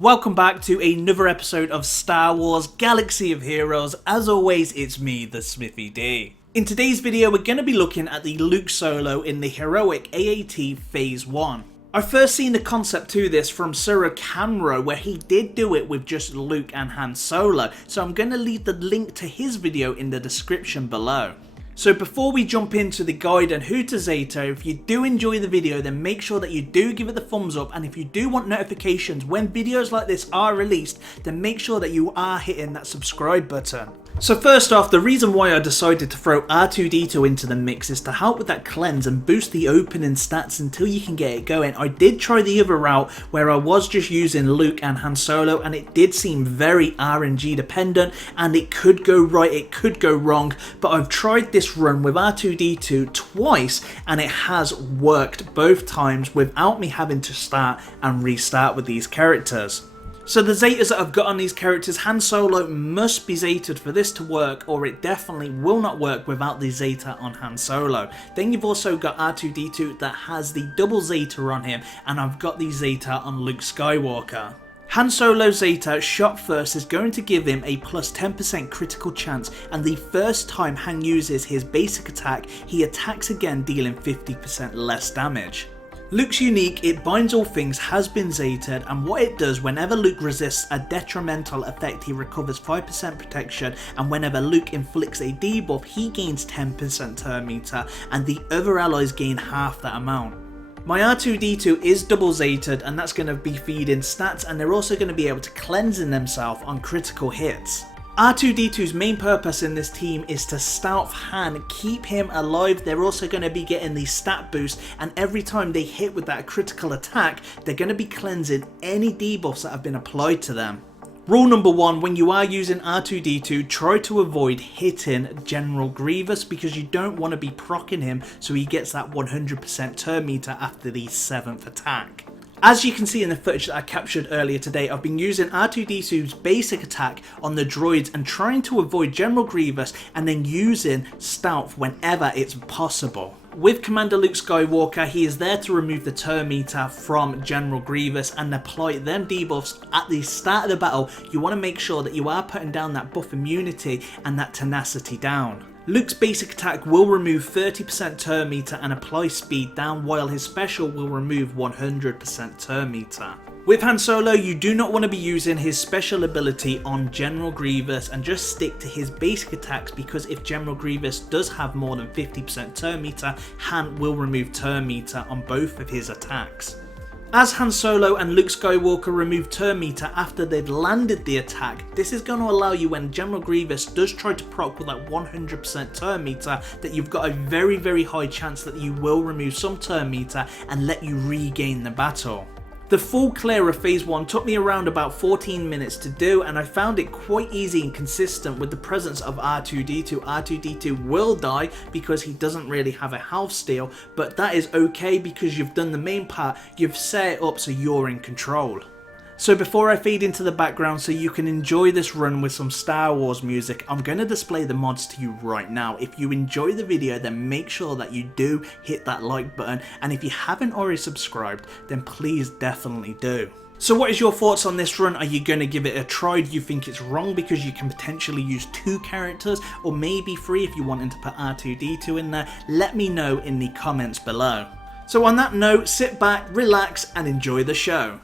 Welcome back to another episode of Star Wars Galaxy of Heroes. As always, it's me, the Smithie D. In today's video, we're going to be looking at the Luke solo in the Heroic AAT Phase 1. I first seen the concept to this from Suro Camro, where he did do it with just Luke and Han Solo, so I'm going to leave the link to his video in the description below. So before we jump into the guide on Who to Zeta, if you do enjoy the video, then make sure that you do give it the thumbs up, and if you do want notifications when videos like this are released, then make sure that you are hitting that subscribe button. So first off, the reason why I decided to throw R2D2 into the mix is to help with that cleanse and boost the opening stats until you can get it going. I did try the other route where I was just using Luke and Han Solo, and it did seem very RNG dependent, and it could go right, it could go wrong, but I've tried this run with R2D2 twice and it has worked both times without me having to start and restart with these characters. So the Zetas that I've got on these characters, Han Solo must be Zetaed for this to work, or it definitely will not work without the Zeta on Han Solo. Then you've also got R2D2 that has the double Zeta on him, and I've got the Zeta on Luke Skywalker. Han Solo Zeta shot first is going to give him a plus 10% critical chance, and the first time Han uses his basic attack, he attacks again, dealing 50% less damage. Luke's unique, it binds all things, has been Zetaed, and what it does, whenever Luke resists a detrimental effect, he recovers 5% protection, and whenever Luke inflicts a debuff, he gains 10% turn meter, and the other allies gain half that amount. My R2D2 is double Zetaed, and that's going to be feeding stats, and they're also going to be able to cleanse in themselves on critical hits. R2D2's main purpose in this team is to stealth Han, keep him alive. They're also going to be getting the stat boost, and every time they hit with that critical attack, they're going to be cleansing any debuffs that have been applied to them. Rule number 1, when you are using R2D2, try to avoid hitting General Grievous, because you don't want to be proccing him so he gets that 100% turn meter after the 7th attack. As you can see in the footage that I captured earlier today, I've been using R2D2's basic attack on the droids and trying to avoid General Grievous, and then using stealth whenever it's possible. With Commander Luke Skywalker, he is there to remove the turn meter from General Grievous and apply them debuffs at the start of the battle. You want to make sure that you are putting down that buff immunity and that tenacity down. Luke's basic attack will remove 30% turn meter and apply speed down, while his special will remove 100% turn meter. With Han Solo, you do not want to be using his special ability on General Grievous, and just stick to his basic attacks, because if General Grievous does have more than 50% turn meter, Han will remove turn meter on both of his attacks. As Han Solo and Luke Skywalker remove turn meter after they've landed the attack, this is going to allow you, when General Grievous does try to proc with that 100% turn meter, that you've got a very high chance that you will remove some turn meter and let you regain the battle. The full clear of Phase 1 took me around about 14 minutes to do, and I found it quite easy and consistent with the presence of R2D2. R2D2 will die because he doesn't really have a health steal, but that is okay because you've done the main part, you've set it up so you're in control. So before I fade into the background so you can enjoy this run with some Star Wars music, I'm going to display the mods to you right now. If you enjoy the video, then make sure that you do hit that like button, and if you haven't already subscribed, then please definitely do. So what is your thoughts on this run? Are you going to give it a try? Do you think it's wrong because you can potentially use 2 characters, or maybe 3 if you wanted to put R2D2 in there? Let me know in the comments below. So on that note, sit back, relax and enjoy the show.